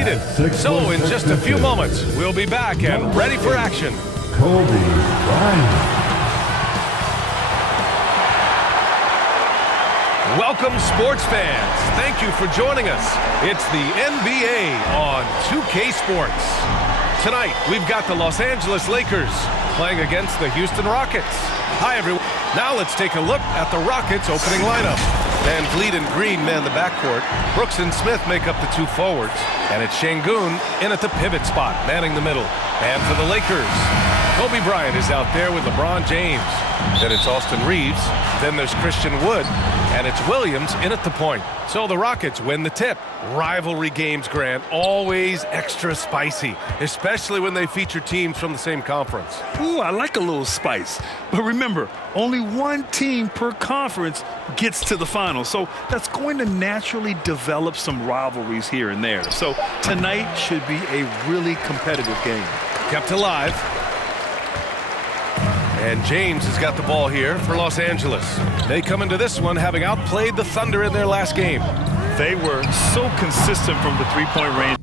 So in just a few moments, we'll be back and ready for action. Kobe Bryant. Welcome, sports fans. Thank you for joining us. It's the NBA on 2K Sports. Tonight, we've got the Los Angeles Lakers playing against the Houston Rockets. Hi, everyone. Now let's take a look at the Rockets' opening lineup. Van Vliet and Green man the backcourt. Brooks and Smith make up the two forwards. And it's Şengün in at the pivot spot, manning the middle. And for the Lakers, Kobe Bryant is out there with LeBron James. Then it's Austin Reeves. Then there's Christian Wood. And it's Williams in at the point. So the Rockets win the tip. Rivalry games, Grant, always extra spicy, especially when they feature teams from the same conference. Ooh, I like a little spice. But remember, only one team per conference gets to the final. So that's going to naturally develop some rivalries here and there. So tonight should be a really competitive game. Kept alive. And James has got the ball here for Los Angeles. They come into this one having outplayed the Thunder in their last game. They were so consistent from the three-point range.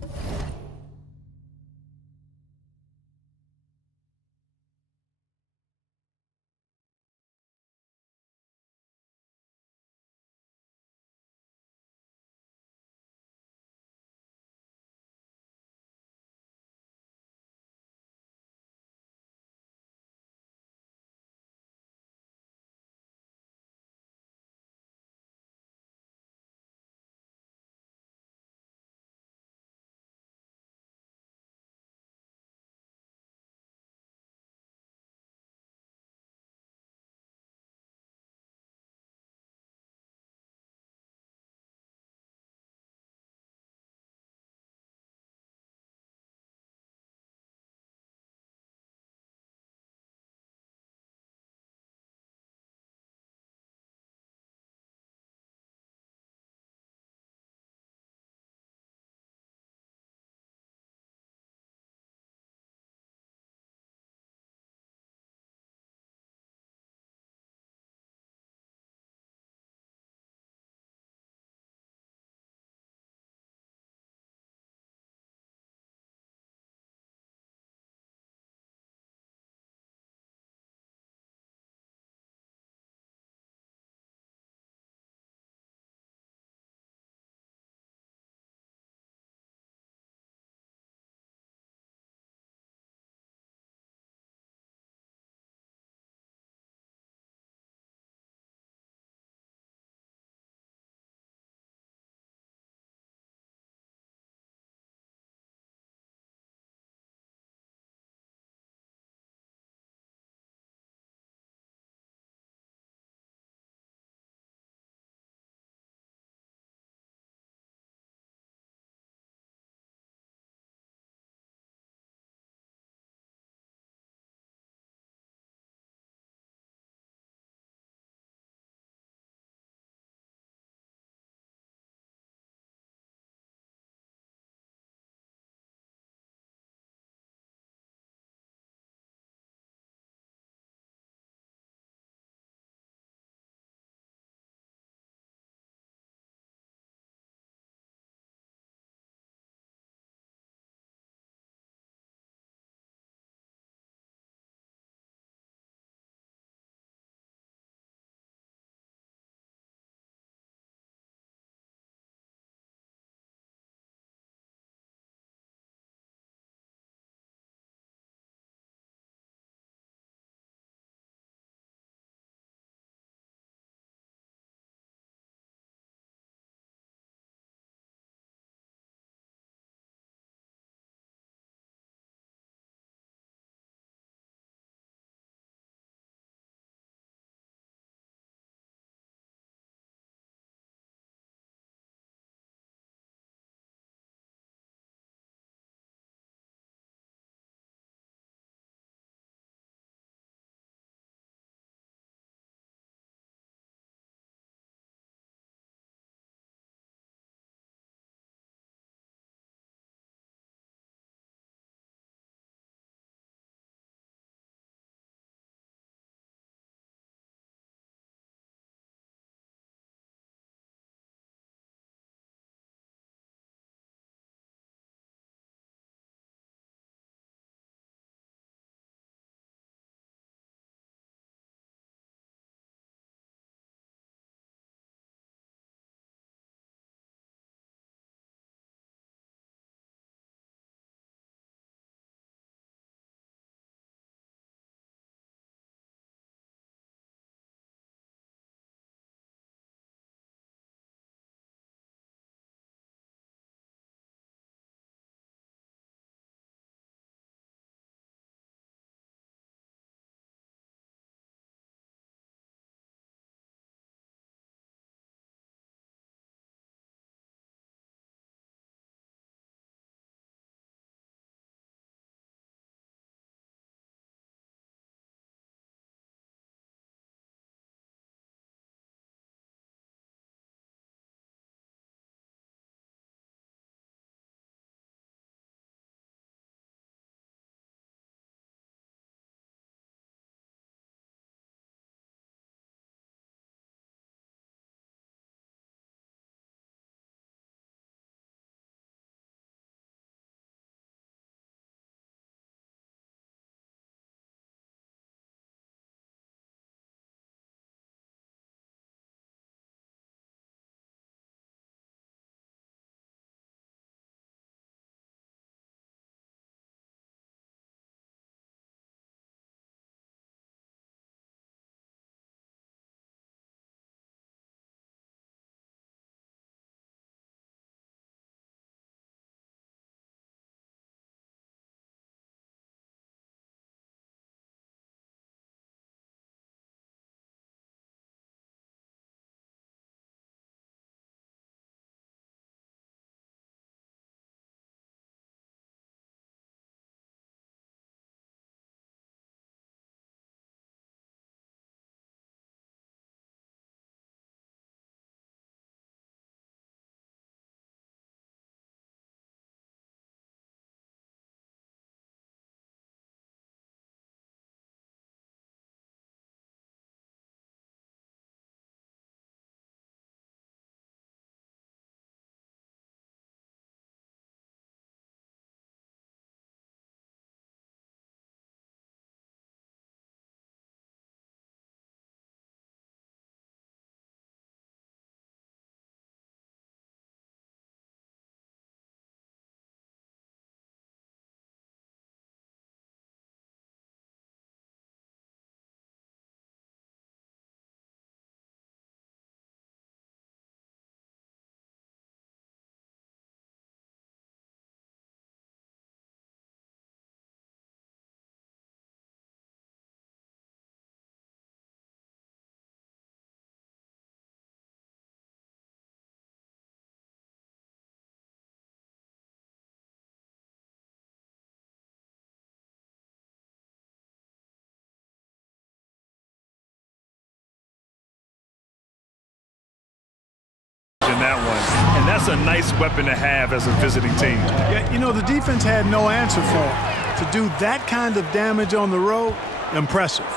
in that one. And that's a nice weapon to have as a visiting team. Yeah, you know, the defense had no answer for him. To do that kind of damage on the road, impressive.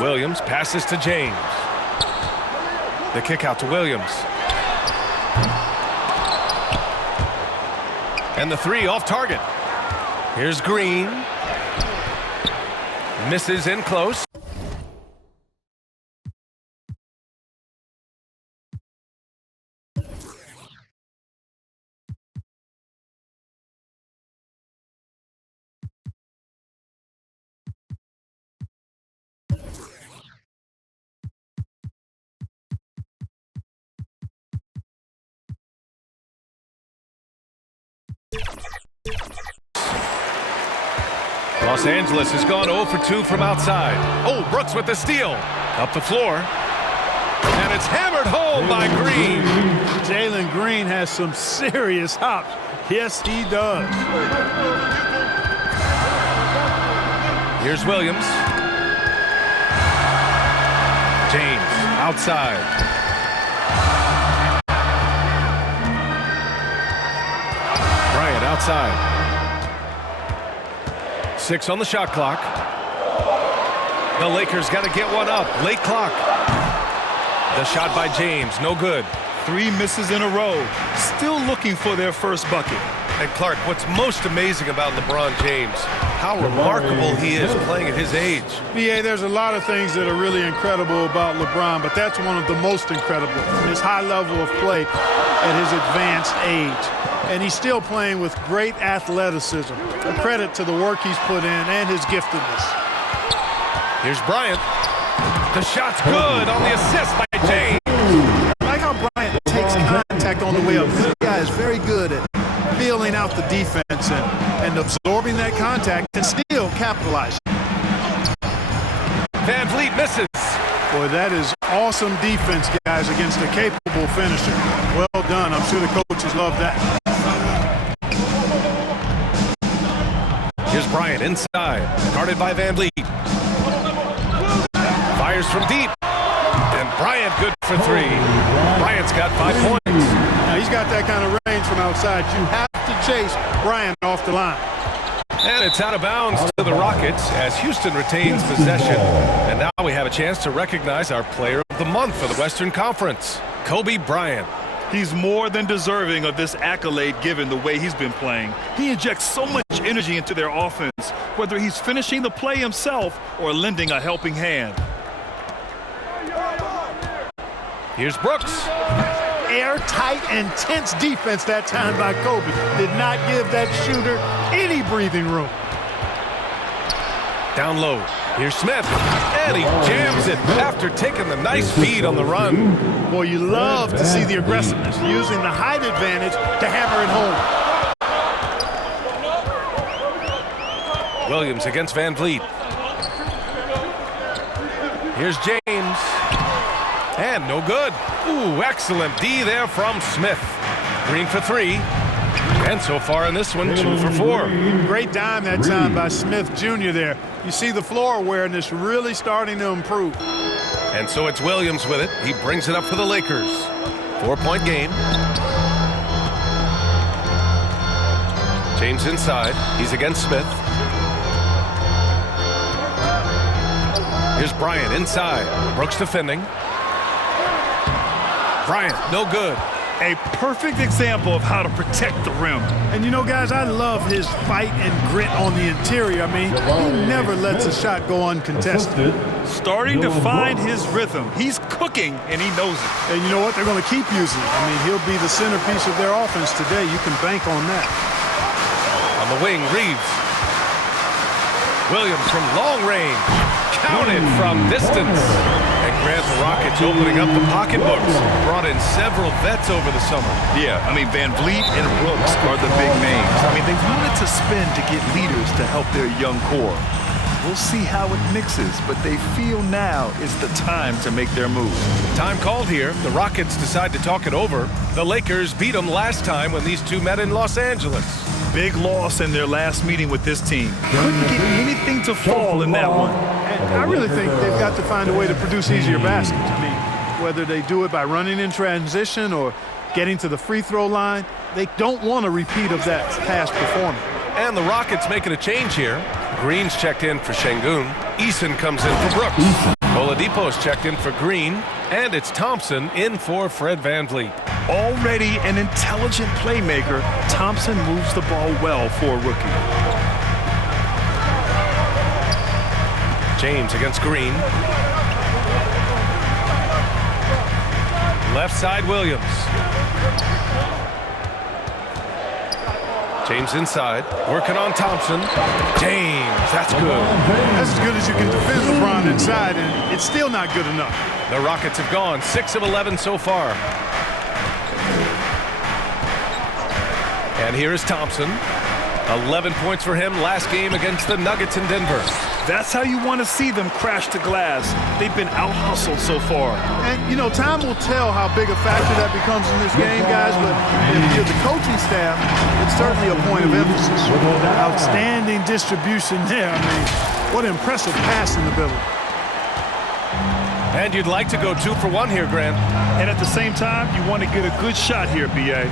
Williams passes to James. The kick out to Williams. And the three off target. Here's Green. Misses in close. Los Angeles has gone 0 for 2 from outside. Oh, Brooks with the steal. Up the floor. And it's hammered home by Green. Jalen Green has some serious hops. Yes, he does. Here's Williams. James outside. Bryant outside. 6 on the shot clock. The Lakers got to get one up. Late clock. The shot by James, no good. 3 misses in a row. Still looking for their first bucket. And Clark, what's most amazing about LeBron James, how remarkable he is playing at his age. BA, there's a lot of things that are really incredible about LeBron, but that's one of the most incredible. His high level of play at his advanced age. And he's still playing with great athleticism. A credit to the work he's put in and his giftedness. Here's Bryant. The shot's good on the assist by James. I like how Bryant takes contact on the way up. This guy is very good at feeling out the defense and absorbing that contact and still capitalizing. Van Vliet misses. Boy, that is awesome defense, guys, against a capable finisher. Well done. I'm sure the coaches love that. Here's Bryant inside, guarded by Van Vliet. Fires from deep. And Bryant good for 3. Bryant's got 5 points. Now, he's got that kind of range from outside. You have to chase Bryant off the line. And it's out of bounds to the Rockets as Houston retains possession. And now we have a chance to recognize our player of the month for the Western Conference, Kobe Bryant. He's more than deserving of this accolade given the way he's been playing. He injects so much energy into their offense, whether he's finishing the play himself or lending a helping hand. Here's Brooks. Airtight, intense defense that time by Kobe. Did not give that shooter any breathing room. Down low. Here's Smith. And he jams it after taking the nice feed on the run. Boy, you love to see the aggressiveness, using the height advantage to hammer it home. Williams against Van Vliet. Here's James. And no good. Ooh, excellent D there from Smith. Green for 3. And so far in this one, 2 for 4. Great dime that time by Smith Jr. there. You see the floor awareness really starting to improve. And so it's Williams with it. He brings it up for the Lakers. 4-point game. James inside. He's against Smith. Here's Bryant inside. Brooks defending. Bryant, no good. A perfect example of how to protect the rim. And you know, guys, I love his fight and grit on the interior. I mean, he never lets a shot go uncontested. Starting to find his rhythm. He's cooking, and he knows it. And you know what? They're going to keep using it. I mean, he'll be the centerpiece of their offense today. You can bank on that. On the wing, Reeves. Williams from long range. Counted from distance. And Grant, the Rockets opening up the pocketbooks. Brought in several vets over the summer. Yeah, I mean, Van Vliet and Brooks are the big names. I mean, they wanted to spend to get leaders to help their young core. We'll see how it mixes, but they feel now is the time to make their move. Time called here. The Rockets decide to talk it over. The Lakers beat them last time when these two met in Los Angeles. Big loss in their last meeting with this team. Couldn't get anything to fall in that one. And I really think they've got to find a way to produce easier baskets. I mean, whether they do it by running in transition or getting to the free throw line. They don't want a repeat of that past performance. And the Rockets making a change here. Green's checked in for Şengün. Eason comes in for Brooks. Oladipo's checked in for Green. And it's Thompson in for Fred VanVleet. Already an intelligent playmaker, Thompson moves the ball well for a rookie. James against Green. Left side, Williams. James inside, working on Thompson. James, that's good. That's as good as you can defend LeBron inside, and it's still not good enough. The Rockets have gone 6 of 11 so far. And here is Thompson. 11 points for him last game against the Nuggets in Denver. That's how you want to see them crash the glass. They've been out-hustled so far. And, you know, time will tell how big a factor that becomes in this game, guys, but if you're the coaching staff, it's certainly a point of emphasis. Outstanding distribution there. I mean, what impressive passing ability. And you'd like to go 2 for 1 here, Grant. And at the same time, you want to get a good shot here, B.A.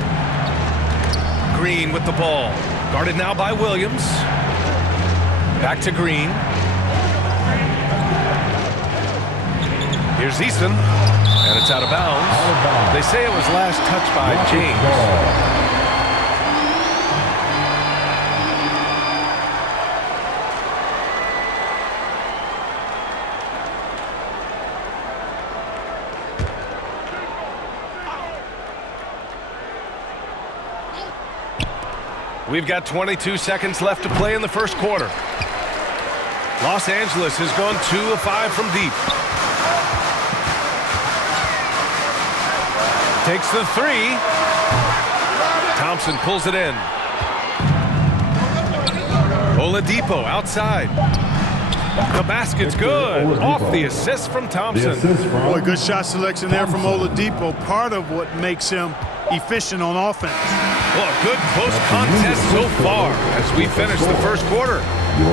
Green with the ball. Guarded now by Williams. Back to Green. Here's Eason, and it's out of bounds. They say it was last touched by James. We've got 22 seconds left to play in the first quarter. Los Angeles has gone 2 of 5 from deep. Takes the 3. Thompson pulls it in. Oladipo outside. The basket's good. Off the assist from Thompson. Boy, good shot selection there from Oladipo. Part of what makes him efficient on offense. Well, a good close contest so far as we finish the first quarter.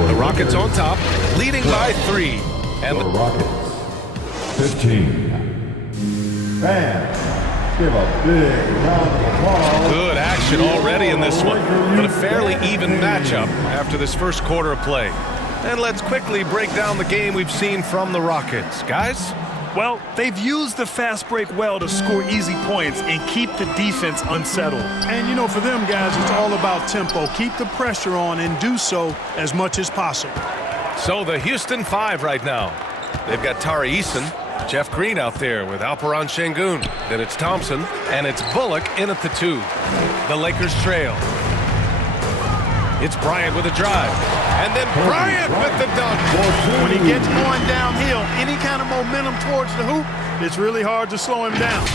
The Rockets on top, leading by 3. And The Rockets, 15. Fans, give a big round of applause. good action already in this one, but a fairly even matchup after this first quarter of play. And let's quickly break down the game we've seen from the Rockets. Guys? Well, they've used the fast break well to score easy points and keep the defense unsettled. And, you know, for them guys, it's all about tempo. Keep the pressure on and do so as much as possible. So the Houston 5 right now. They've got Tari Eason, Jeff Green out there with Alperen Şengün. Then it's Thompson, and it's Bullock in at the 2. The Lakers trail. It's Bryant with a drive. And then Bryant with the dunk. When he gets going downhill, any kind of momentum towards the hoop, it's really hard to slow him down.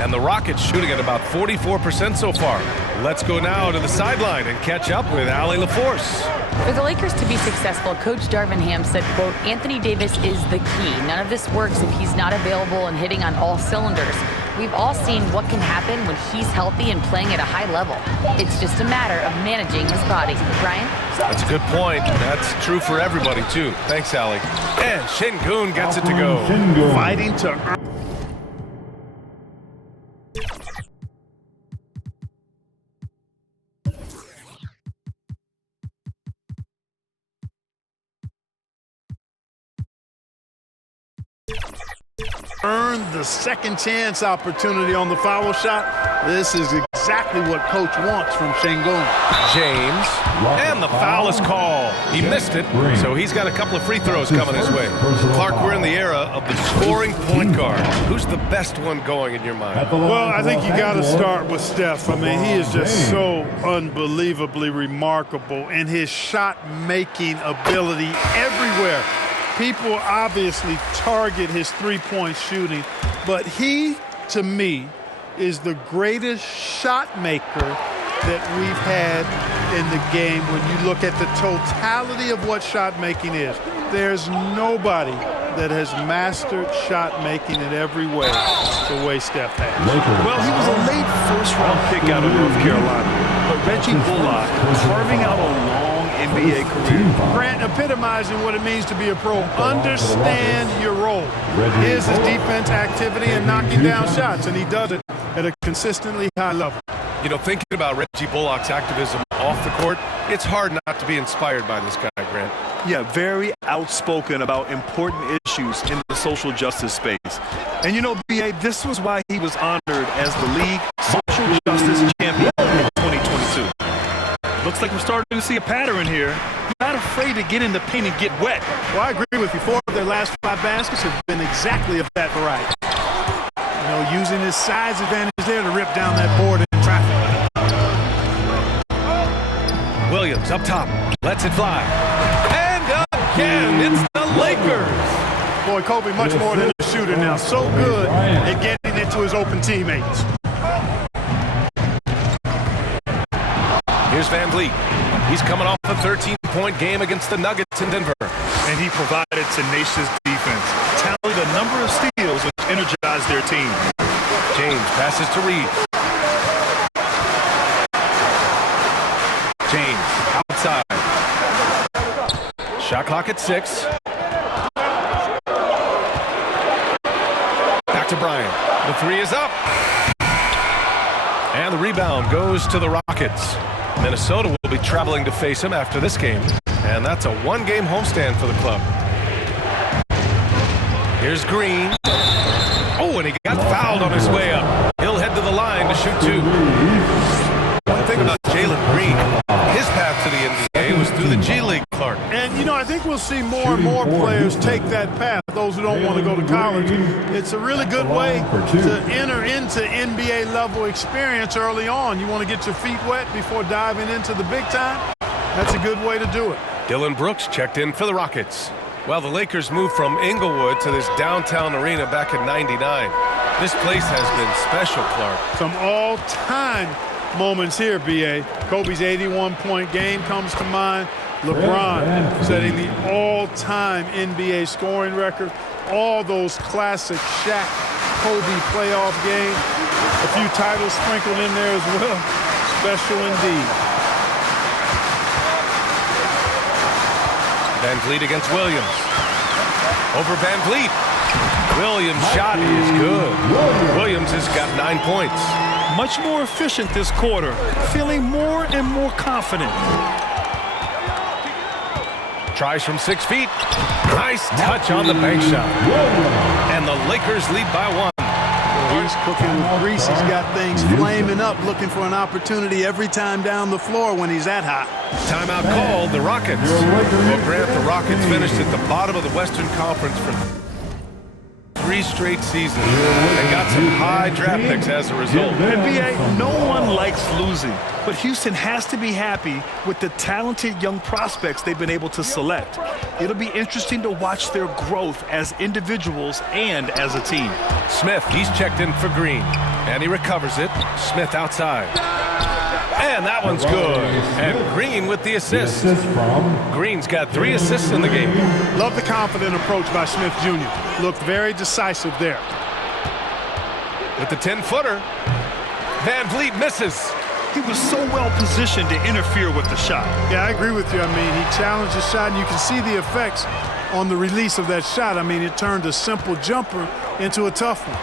And the Rockets shooting at about 44% so far. Let's go now to the sideline and catch up with Allie LaForce. For the Lakers to be successful, Coach Darvin Ham said, quote, Anthony Davis is the key. None of this works if he's not available and hitting on all cylinders. We've all seen what can happen when he's healthy and playing at a high level. It's just a matter of managing his body. Brian? That's a good point. That's true for everybody, too. Thanks, Allie. And Şengün gets it to go. Fighting to earn the second chance opportunity on the foul shot. This is exactly what coach wants from Şengün. James. And the foul is called. He missed it, so he's got a couple of free throws coming his way. Clark, we're in the era of the scoring point guard. Who's the best one going in your mind? Well, I think you got to start with Steph. I mean, he is just so unbelievably remarkable in his shot-making ability everywhere. People obviously target his three-point shooting, but he, to me, is the greatest shot maker that we've had in the game when you look at the totality of what shot making is. There's nobody that has mastered shot making in every way the way Steph has. Well, he was a late first-round pick out of North Carolina, but Reggie Bullock carving out a long NBA career. Grant epitomizing what it means to be a pro. Understand your role. His is defense activity and knocking down shots, and he does it at a consistently high level. You know, thinking about Reggie Bullock's activism off the court, it's hard not to be inspired by this guy, Grant. Yeah, very outspoken about important issues in the social justice space. And you know, B.A., this was why he was honored as the league social justice champion in 2022. Looks like we're starting to see a pattern here. Not afraid to get in the paint and get wet. Well, I agree with you. 4 of their last 5 baskets have been exactly of that variety. You know, using his size advantage there to rip down that board in traffic. Williams up top, lets it fly. And again, it's the Lakers. Boy, Kobe much more than a shooter now. So good at getting it to his open teammates. Here's Van Vliet. He's coming off a 13-point game against the Nuggets in Denver. And he provided tenacious defense, tallied a number of steals which energized their team. James passes to Reed. James outside. Shot clock at 6. Back to Bryant. The 3 is up. And the rebound goes to the Rockets. Minnesota will be traveling to face him after this game. And that's a 1-game homestand for the club. Here's Green. Oh, and he got fouled on his way up. He'll head to the line to shoot 2. One thing about Jalen Green, his path to the NBA was through the G League, Clark. And, you know, I think we'll see more and more players take that path, those who don't want to go to college. It's a really good way to enter into NBA-level experience early on. You want to get your feet wet before diving into the big time? That's a good way to do it. Dillon Brooks checked in for the Rockets. Well, the Lakers moved from Inglewood to this downtown arena back in '99. This place has been special, Clark. Some all-time moments here, B.A. Kobe's 81-point game comes to mind. LeBron setting the all-time NBA scoring record. All those classic Shaq, Kobe playoff games. A few titles sprinkled in there as well. Special indeed. Van Vliet against Williams. Over Van Vliet. Williams' shot is good. Williams has got 9 points. Much more efficient this quarter, feeling more and more confident. Tries from 6 feet. Nice touch on the bank shot. And the Lakers lead by 1. He's cooking with grease. He's got things flaming up, looking for an opportunity every time down the floor when he's that hot. Timeout called the Rockets. Well, Grant, the Rockets finished at the bottom of the Western Conference for 3 straight seasons and got some high draft picks as a result. And B.A., no one likes losing, but Houston has to be happy with the talented young prospects they've been able to select. It'll be interesting to watch their growth as individuals and as a team. Smith, he's checked in for Green, and he recovers it. Smith outside. And that one's good. And Green with the assist. Green's got 3 assists in the game. Love the confident approach by Smith Jr. Looked very decisive there. With the 10-footer, Van Vliet misses. He was so well positioned to interfere with the shot. Yeah, I agree with you. I mean, he challenged the shot, and you can see the effects on the release of that shot. I mean, it turned a simple jumper into a tough one.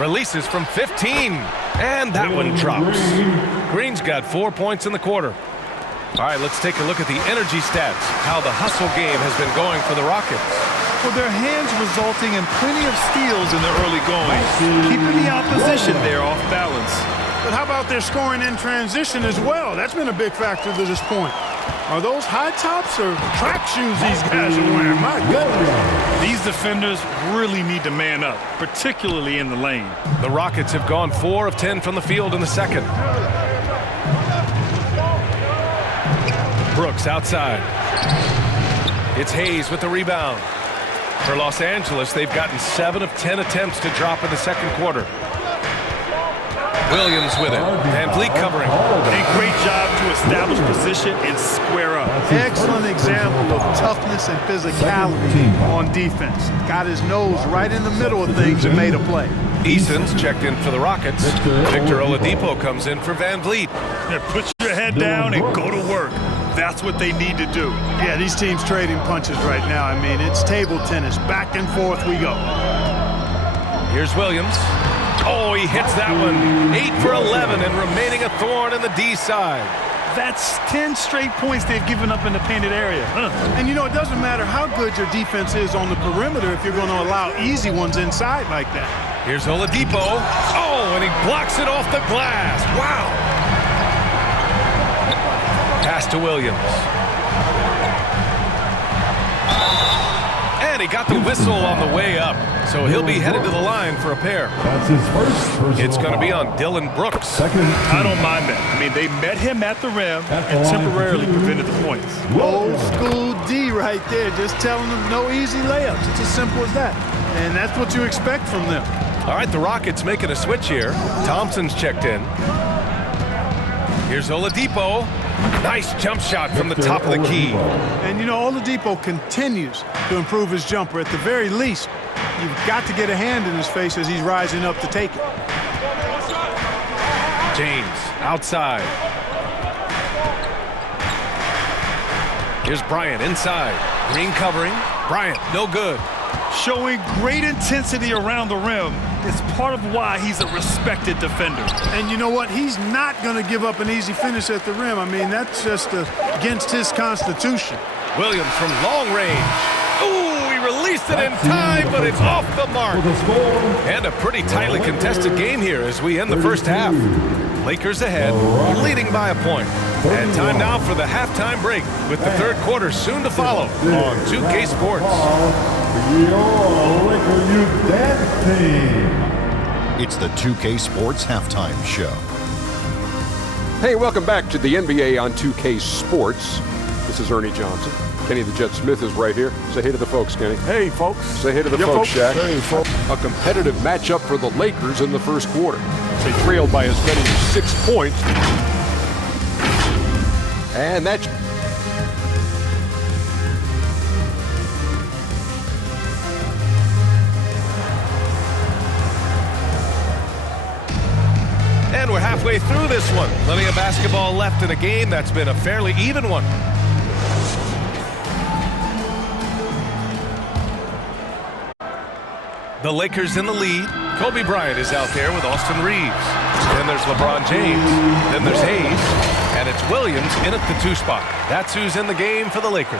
Releases from 15, and that one drops. Green's got 4 points in the quarter. All right, let's take a look at the energy stats, how the hustle game has been going for the Rockets. Well, their hands resulting in plenty of steals in the early going, keeping the opposition there off balance. But how about their scoring in transition as well? That's been a big factor to this point. Are those high tops or track shoes these guys are wearing? My goodness. These defenders really need to man up, particularly in the lane. The Rockets have gone 4 of 10 from the field in the second. Brooks outside. It's Hayes with the rebound. For Los Angeles, they've gotten 7 of 10 attempts to drop in the second quarter. Williams with it. Van Vliet covering. A great job to establish position and square up. Excellent example of toughness and physicality on defense. Got his nose right in the middle of things and made a play. Eason's checked in for the Rockets. Victor Oladipo comes in for Van Vliet. Put your head down and go to work. That's what they need to do. Yeah, these teams trading punches right now. I mean, it's table tennis. Back and forth we go. Here's Williams. Oh, he hits that one. 8 for 11 and remaining a thorn in the D side. That's 10 straight points they've given up in the painted area. And you know, it doesn't matter how good your defense is on the perimeter if you're going to allow easy ones inside like that. Here's Oladipo. Oh, and he blocks it off the glass. Wow. Pass to Williams. And he got the whistle on the way up. So he'll be headed to the line for a pair. That's his first personal It's going to be foul. on Dillon Brooks. Second. I don't mind that. I mean, they met him at the rim and temporarily prevented the points. Old school D right there, just telling them no easy layups. It's as simple as that. And that's what you expect from them. All right, the Rockets making a switch here. Thompson's checked in. Here's Oladipo. Nice jump shot from the top of the key. And you know, Oladipo continues to improve his jumper. At the very least, you've got to get a hand in his face as he's rising up to take it. James outside. Here's Bryant inside. Green covering. Bryant, no good. Showing great intensity around the rim is part of why he's a respected defender. And you know what? He's not going to give up an easy finish at the rim. I mean, that's just against his constitution. Williams from long range. Ooh, he released it in time, but it's off the mark. And a pretty tightly contested game here as we end the first half. Lakers ahead, leading by a point. And time now for the halftime break with the third quarter soon to follow on 2K Sports. Your Laker Youth Dance Team. It's the 2K Sports Halftime Show. Hey, welcome back to the NBA on 2K Sports. This is Ernie Johnson. Kenny the Jet Smith is right here. Say hey to the folks, Kenny. Hey, folks. Say hey to the folks, Shaq. Hey, folks. A competitive matchup for the Lakers in the first quarter. They trailed by as many as 6 points. And that's... And we're halfway through this one. Plenty of basketball left in a game that's been a fairly even one. The Lakers in the lead. Kobe Bryant is out there with Austin Reeves. Then there's LeBron James. Then there's Hayes. And it's Williams in at the 2 spot. That's who's in the game for the Lakers.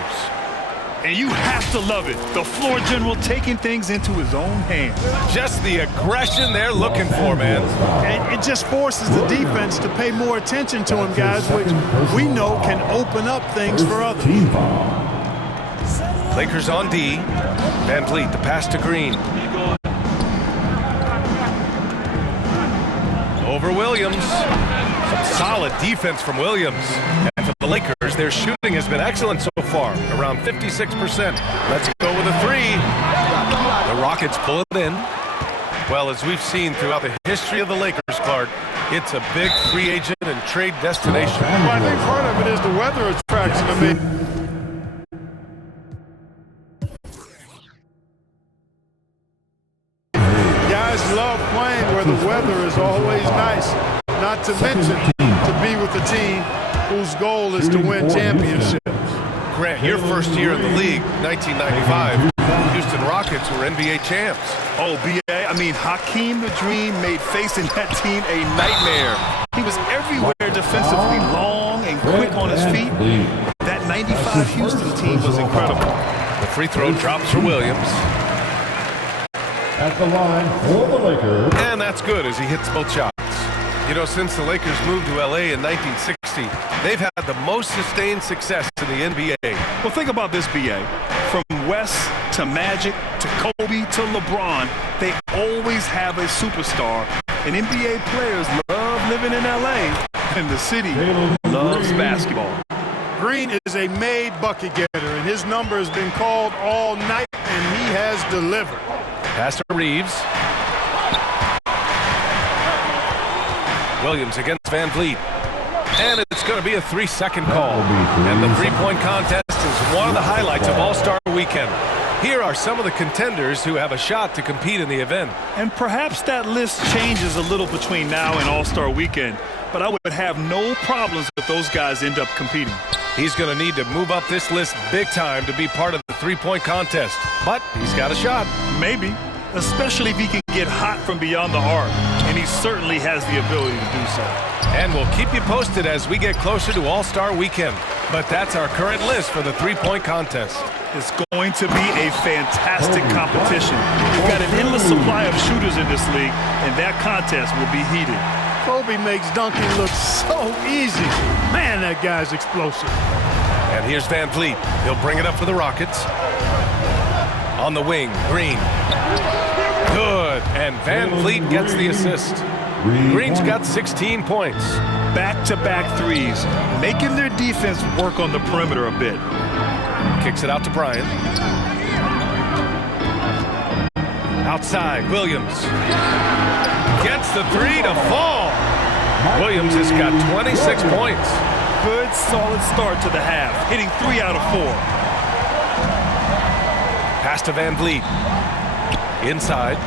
And you have to love it. The floor general taking things into his own hands. Just the aggression they're looking for, man. And it just forces the defense to pay more attention to him, guys, which we know can open up things for others. Team foul. Lakers on D. Van Vliet, the pass to Green. Over Williams. Some solid defense from Williams. And for the Lakers, their shooting has been excellent so far, around 56%. Let's go with a 3. The Rockets pull it in. Well, as we've seen throughout the history of the Lakers, Clark, it's a big free agent and trade destination. Well, I think part of it is the weather attraction. I mean, guys love playing where the weather is always nice. Not to mention to be with a team whose goal is to win championships. Grant, your first year in the league, 1995, Houston Rockets were NBA champs. Oh, B.A., I mean, Hakeem the Dream made facing that team a nightmare. He was everywhere defensively, long and quick on his feet. That 95 Houston team was incredible. The free throw drops for Williams. At the line for the Lakers. And that's good as he hits both shots. You know, since the Lakers moved to L.A. in 1960, they've had the most sustained success in the NBA. Well, think about this, B.A. From West to Magic to Kobe to LeBron, they always have a superstar. And NBA players love living in L.A. and the city loves basketball. Green is a made bucket getter, and his number has been called all night, and he has delivered. Pass to Reeves. Williams against Van Vliet. And it's going to be a 3-second call. And the three-point contest is one of the highlights of All-Star Weekend. Here are some of the contenders who have a shot to compete in the event. And perhaps that list changes a little between now and All-Star Weekend, but I would have no problems if those guys end up competing. He's going to need to move up this list big time to be part of the three-point contest. But he's got a shot. Maybe, especially if he can get hot from beyond the arc, and he certainly has the ability to do so. And we'll keep you posted as we get closer to All-Star Weekend. But that's our current list for the three-point contest. It's going to be a fantastic competition. We've got an endless supply of shooters in this league, and that contest will be heated. Kobe makes dunking look so easy. Man, that guy's explosive. And here's Van Vliet. He'll bring it up for the Rockets. On the wing, Green. Good. And Van Vliet gets the assist. Green's got 16 points. Back-to-back threes, making their defense work on the perimeter a bit. Kicks it out to Bryant. Outside, Williams. Gets the three to fall. Williams has got 26 points. Good, solid start to the half, hitting 3 out of 4. Pass to Van Vliet. Inside.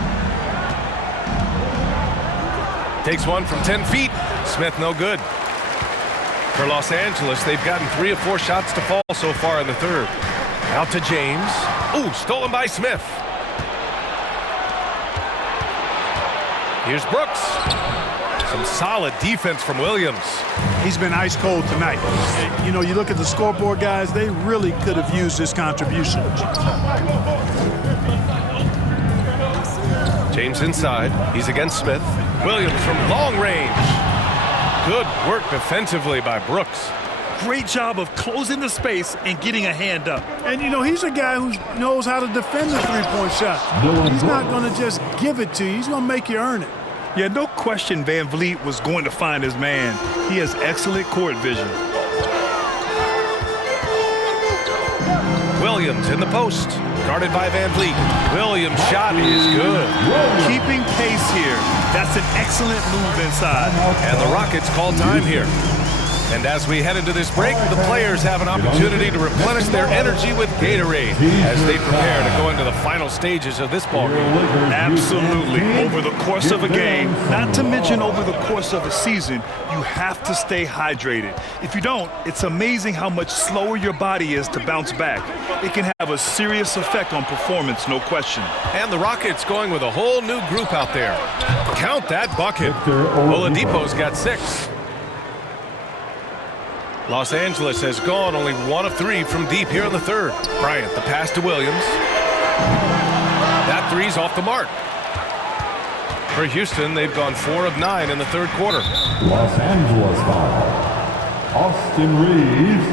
Takes one from 10 feet. Smith no good. For Los Angeles, they've gotten 3 or 4 shots to fall so far in the third. Out to James. Ooh, stolen by Smith. Here's Brooks. Some solid defense from Williams. He's been ice cold tonight. You know, you look at the scoreboard, guys, they really could have used this contribution. James inside. He's against Smith. Williams from long range. Good work defensively by Brooks. Great job of closing the space and getting a hand up. And, you know, he's a guy who knows how to defend the three-point shot. He's not going to just give it to you. He's going to make you earn it. Yeah, no question Van Vliet was going to find his man. He has excellent court vision. Williams in the post. Guarded by Van Vliet. Williams' shot is good. Keeping pace here. That's an excellent move inside. And the Rockets call time here. And as we head into this break, the players have an opportunity to replenish their energy with Gatorade as they prepare to go into the final stages of this ballgame. Absolutely. Over the course of a game, not to mention over the course of a season, you have to stay hydrated. If you don't, it's amazing how much slower your body is to bounce back. It can have a serious effect on performance, no question. And the Rockets going with a whole new group out there. Count that bucket. Oladipo's got 6. Los Angeles has gone only 1 of 3 from deep here in the third. Bryant, the pass to Williams. That three's off the mark. For Houston, they've gone 4 of 9 in the third quarter. Los Angeles foul. Austin Reeves,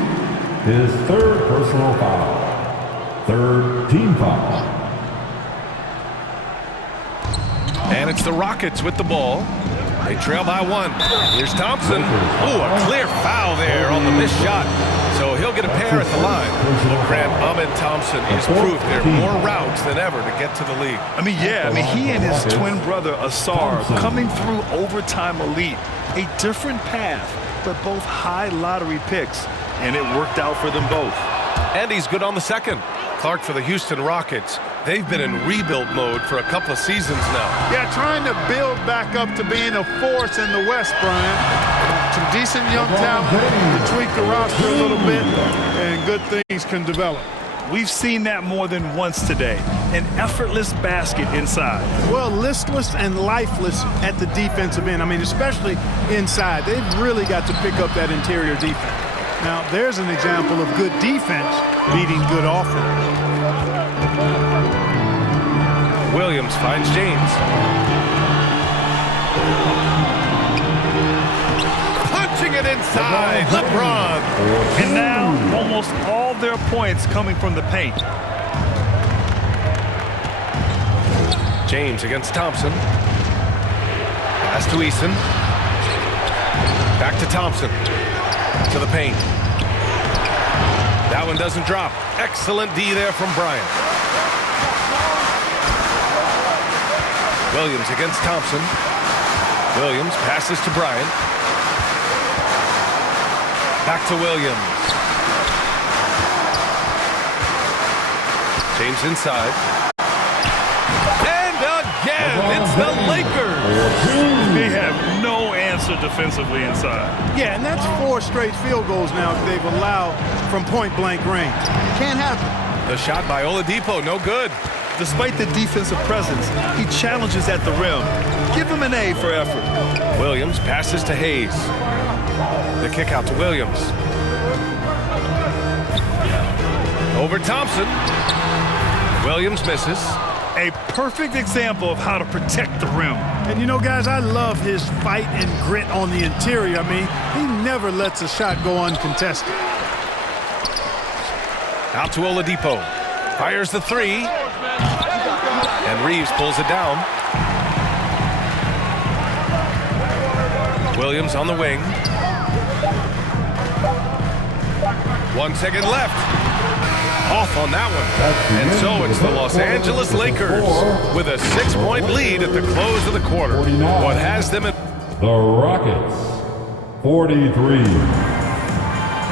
his 3rd personal foul. 3rd team foul. And it's the Rockets with the ball. They trail by 1. Here's Thompson. Ooh, a clear foul there on the missed shot. So he'll get a pair at the line. Grant, Ahmed Thompson is proof there are more routes than ever to get to the league. He and his twin brother, Asar, coming through overtime elite. A different path, but both high lottery picks. And it worked out for them both. And he's good on the second. Clark for the Houston Rockets. They've been in rebuild mode for a couple of seasons now. Yeah, trying to build back up to being a force in the West, Brian. Some decent young talent to tweak the roster a little bit, and good things can develop. We've seen that more than once today. An effortless basket inside. Well, listless and lifeless at the defensive end. I mean, especially inside. They've really got to pick up that interior defense. Now, there's an example of good defense beating good offense. Williams finds James. Punching it inside, LeBron. And now, almost all their points coming from the paint. James against Thompson. Pass to Eason. Back to Thompson. To the paint. That one doesn't drop. Excellent D there from Bryant. Williams against Thompson. Williams passes to Bryant. Back to Williams. James inside. And again, it's the Lakers. They have no answer defensively inside. Yeah, and that's 4 straight field goals now they've allowed from point-blank range. Can't happen. The shot by Oladipo, no good. Despite the defensive presence, he challenges at the rim. Give him an A for effort. Williams passes to Hayes. The kick out to Williams. Over Thompson. Williams misses. A perfect example of how to protect the rim. And you know, guys, I love his fight and grit on the interior. I mean, he never lets a shot go uncontested. Out to Oladipo. Fires the 3. And Reeves pulls it down. Williams on the wing. 1 second left. Off on that one. And so it's the Los Angeles Lakers with a 6-point lead at the close of the quarter. What has them in... The Rockets, 43.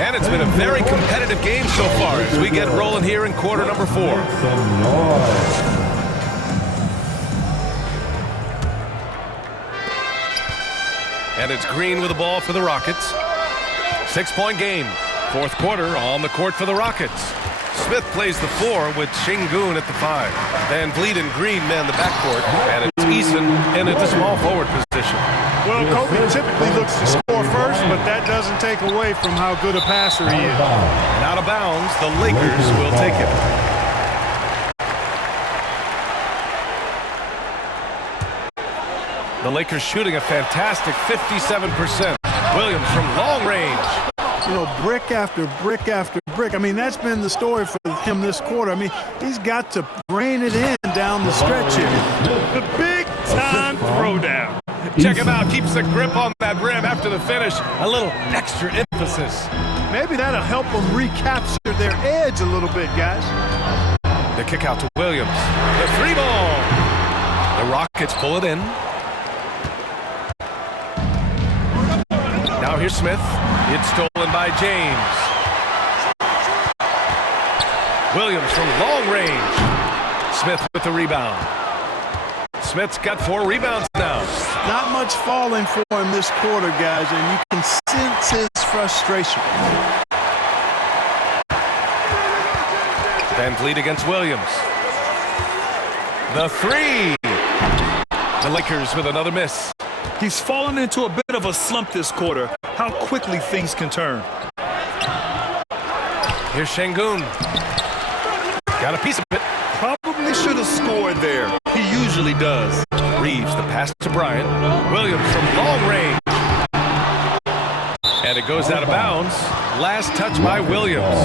And it's been a very competitive game so far as we get rolling here in quarter number 4. Some noise. And it's Green with the ball for the Rockets. 6-point game. 4th quarter on the court for the Rockets. Smith plays the 4 with Şengün at the 5. Van Vliet and Green man the backcourt. And it's Eason in at the small forward position. Well, Kobe typically looks to score first, but that doesn't take away from how good a passer he is. And out of bounds, the Lakers will take it. The Lakers shooting a fantastic 57%. Williams from long range. You know, brick after brick after brick. I mean, that's been the story for him this quarter. I mean, he's got to brain it in down the stretch here. The big-time throwdown. Check him out. Keeps the grip on that rim after the finish. A little extra emphasis. Maybe that'll help them recapture their edge a little bit, guys. The kick out to Williams. The 3 ball. The Rockets pull it in. Now here's Smith. It's stolen by James. Williams from long range. Smith with the rebound. Smith's got 4 rebounds now. Not much falling for him this quarter, guys, and you can sense his frustration. Van Vliet against Williams. The 3. The Lakers with another miss. He's fallen into a bit of a slump this quarter. How quickly things can turn. Here's Şengün. Got a piece of it. Probably should have scored there. He usually does. Reeves, the pass to Bryant. Williams from long range. And it goes out of bounds. Last touch by Williams.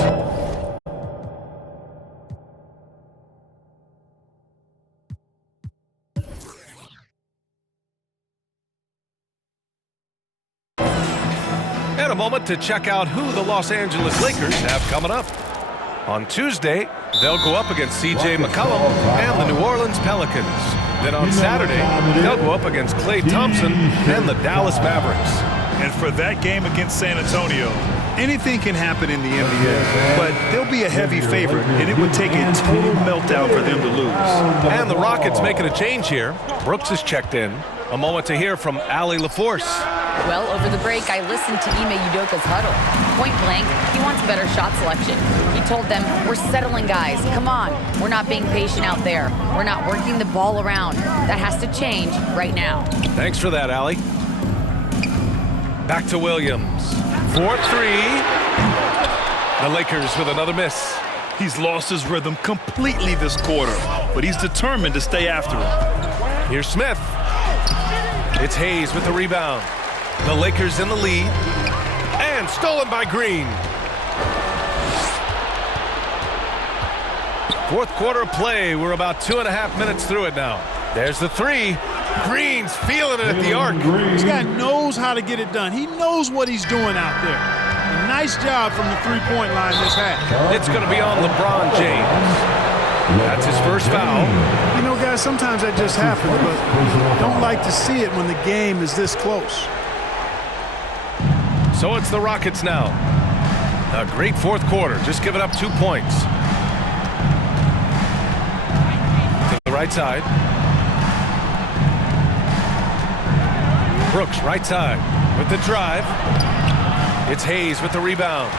And a moment to check out who the Los Angeles Lakers have coming up. On Tuesday, they'll go up against C.J. McCollum and the New Orleans Pelicans. Then on Saturday, they'll go up against Klay Thompson and the Dallas Mavericks. And for that game against San Antonio, anything can happen in the NBA, but they'll be a heavy favorite, and it would take a total meltdown for them to lose. And the Rockets making a change here. Brooks is checked in. A moment to hear from Allie LaForce. Well, over the break, I listened to Ime Udoka's huddle. Point blank, he wants better shot selection. He told them, we're settling, guys. Come on. We're not being patient out there. We're not working the ball around. That has to change right now. Thanks for that, Allie. Back to Williams. 4-3. The Lakers with another miss. He's lost his rhythm completely this quarter, but he's determined to stay after it. Here's Smith. It's Hayes with the rebound. The Lakers in the lead. And stolen by Green. 4th quarter play. We're about 2.5 minutes through it now. There's the 3. Green's feeling it at the arc. This guy knows how to get it done. He knows what he's doing out there. A nice job from the three-point line this half. It's going to be on LeBron James. That's his first foul. You know, guys, sometimes that just happens, but don't like to see it when the game is this close. So it's the Rockets now. A great 4th quarter. Just giving up 2 points. To the right side. Brooks, right side, with the drive. It's Hayes with the rebound.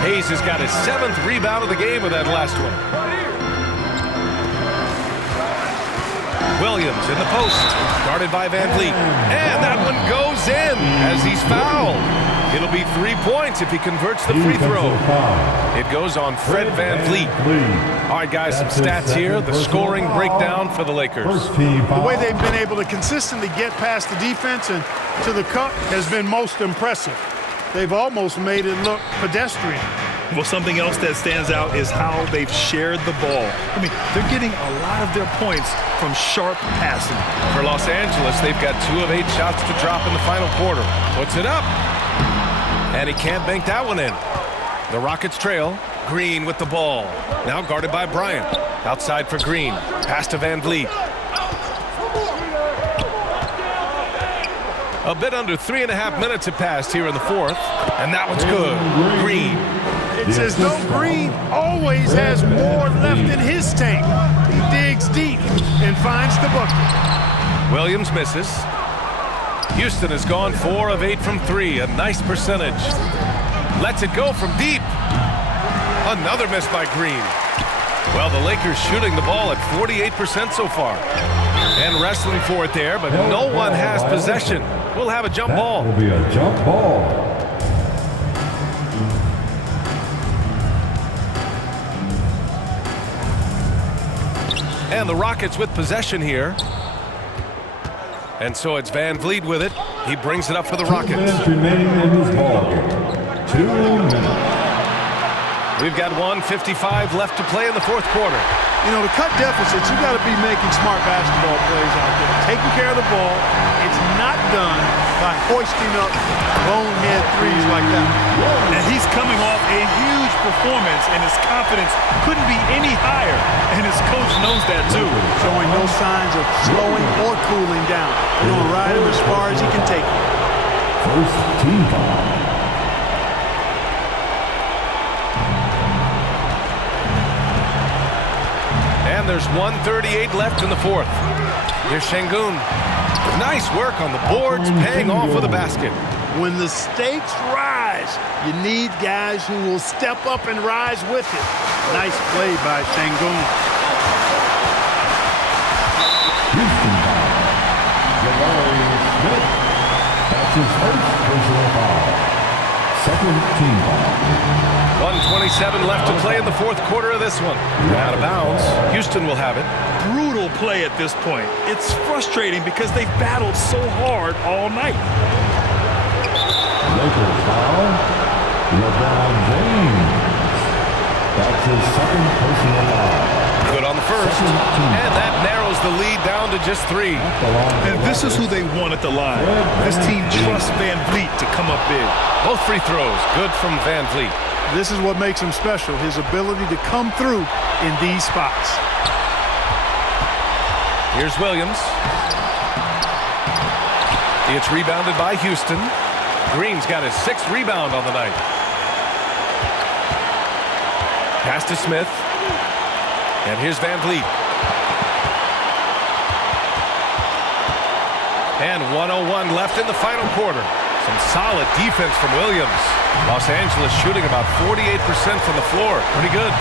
Hayes has got his 7th rebound of the game with that last one. Williams in the post, guarded by Van Vliet. And that one goes in as he's fouled. It'll be 3 points if he converts the free throw. It goes on Fred Van Vliet. All right, guys, some stats here. The scoring breakdown for the Lakers. The way they've been able to consistently get past the defense and to the cup has been most impressive. They've almost made it look pedestrian. Well, something else that stands out is how they've shared the ball. I mean, they're getting a lot of their points from sharp passing. For Los Angeles, they've got 2 of 8 shots to drop in the final quarter. Puts it up. And he can't bank that one in. The Rockets trail. Green with the ball. Now guarded by Bryant. Outside for Green. Pass to Van Vliet. A bit under 3.5 minutes have passed here in the 4th. And that one's good. Green. It's as though Green always has more left in his tank. He digs deep and finds the bucket. Williams misses. Houston has gone 4 of 8 from 3. A nice percentage. Lets it go from deep. Another miss by Green. Well, the Lakers shooting the ball at 48% so far. And wrestling for it there, but no one has possession. We'll have a jump ball. Will be a jump ball. And the Rockets with possession here. And so it's Van Vliet with it. He brings it up for the 2 Rockets. minutes remaining in this ball game. 2 minutes. We've got 1:55 left to play in the 4th quarter. You know, to cut deficits, you got to be making smart basketball plays out there. Taking care of the ball. It's not done by hoisting up bonehead threes like that. And he's coming off a huge performance, and his confidence couldn't be any higher. And his coach knows that, too. Showing no signs of slowing or cooling down. They're going to ride him as far as he can take him. First team foul. And there's 1:38 left in the 4th. Here's Şengün. Nice work on the boards, paying off with a basket. When the stakes rise, you need guys who will step up and rise with it. Nice play by Şengün. Houston foul. Jabari Smith. That's his first personal foul. Second team foul. 1:27 left to play in the 4th quarter of this one. Out of bounds. Houston will have it. Brutal play at this point. It's frustrating because they've battled so hard all night. Lakers foul. LeBron James. That's his second personal foul. Good on the first. And that narrows the lead down to just 3. And this is who they want at the line. This team trusts Van Vliet to come up big. Both free throws good from Van Vliet. This is what makes him special, his ability to come through in these spots. Here's Williams. It's rebounded by Houston. Green's got his 6th rebound on the night. Pass to Smith. And here's Van Vliet. And 1:01 left in the final quarter. Some solid defense from Williams. Los Angeles shooting about 48% from the floor. Pretty good.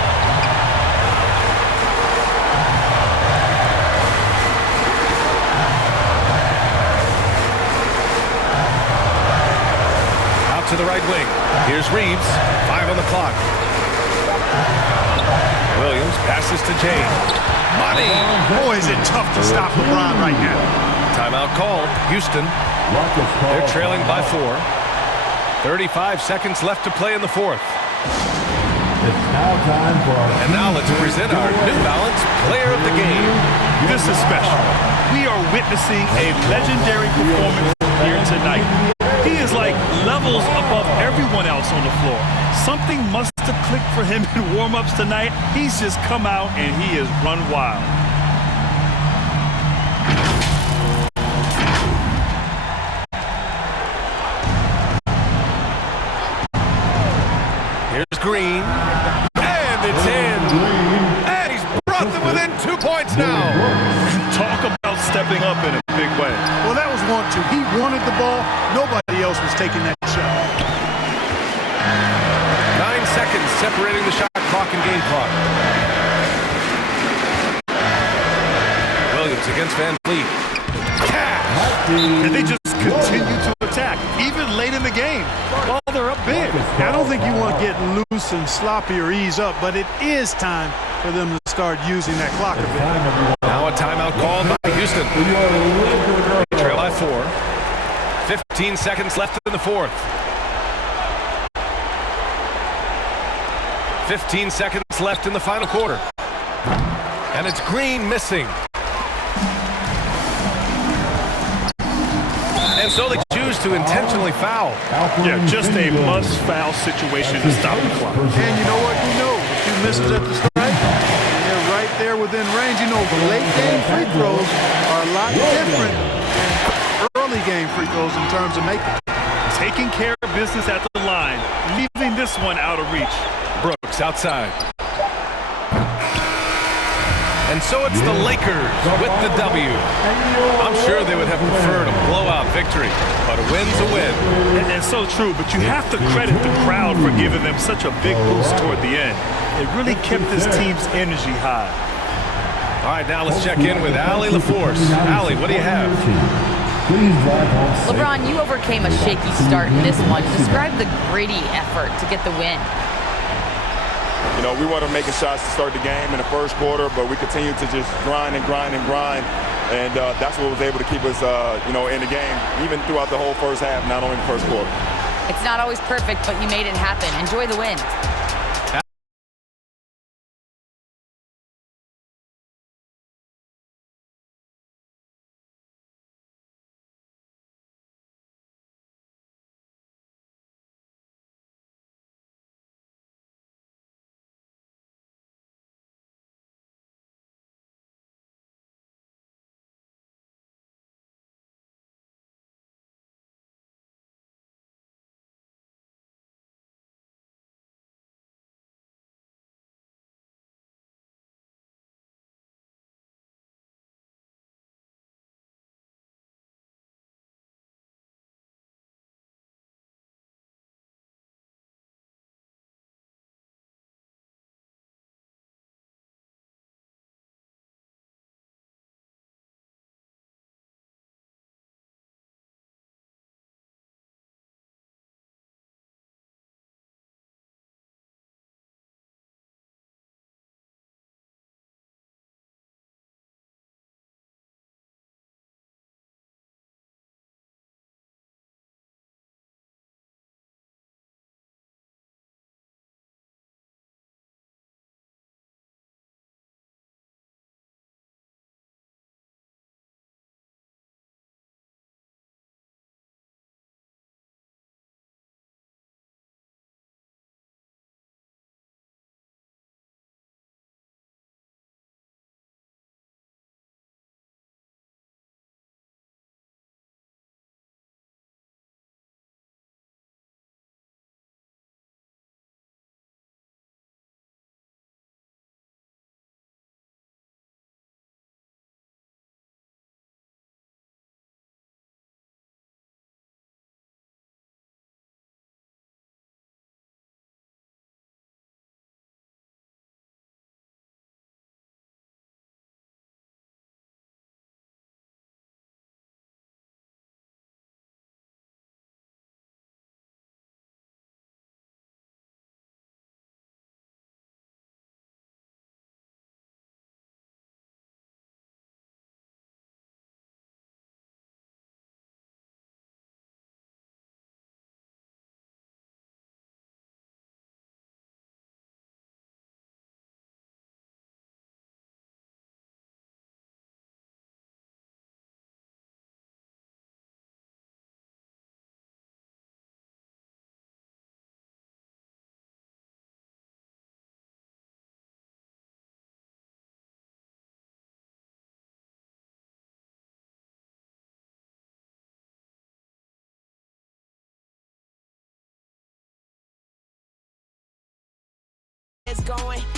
Out to the right wing. Here's Reeves. 5 on the clock. Williams passes to James. Money! Boy, is it tough to stop LeBron right now. Timeout called. Houston. They're trailing by 4. 35 seconds left to play in the 4th. It's now time for And now let's present our New Balance Player of the Game. This is special. We are witnessing a legendary performance here tonight. He is like levels above everyone else on the floor. Something must have clicked for him in warm-ups tonight. He's just come out and he has run wild. Here's Green. And it's in. And he's brought them within 2 points now. Talk about stepping up in a big way. Well, that was 1-2. He wanted seconds separating the shot clock and game clock. Williams against Van Vliet. And they just continue to attack, even late in the game, while they're up big. I don't think you want to get loose and sloppy or ease up, but it is time for them to start using that clock a bit. Now a timeout called by Houston. They trail by 4. 15 seconds left in the fourth. 15 seconds left in the final quarter. And it's Green missing. And so they choose to intentionally foul. Yeah, just a must-foul situation to stop the clock. And you know what? You know, a few misses at the strike, and they're right there within range. You know, late game free throws are a lot different than early game free throws in terms of making. Taking care of business at the line, leaving this one out of reach. Brooks outside. And so it's the Lakers with the W. I'm sure they would have preferred a blowout victory, but a win's a win. And so true, but you have to credit the crowd for giving them such a big boost toward the end. It really kept this team's energy high. All right, now let's check in with Allie LaForce. Allie, what do you have? LeBron, you overcame a shaky start in this one. Describe the gritty effort to get the win. You know, we weren't making shots to start the game in the first quarter, but we continued to just grind and grind and grind. And that's what was able to keep us, you know, in the game, even throughout the whole first half, not only the first quarter. It's not always perfect, but you made it happen. Enjoy the win.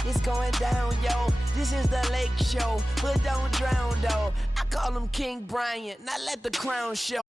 It's going down, yo. This is the Lake Show, but don't drown, though. I call him King Bryant, now let the crown show.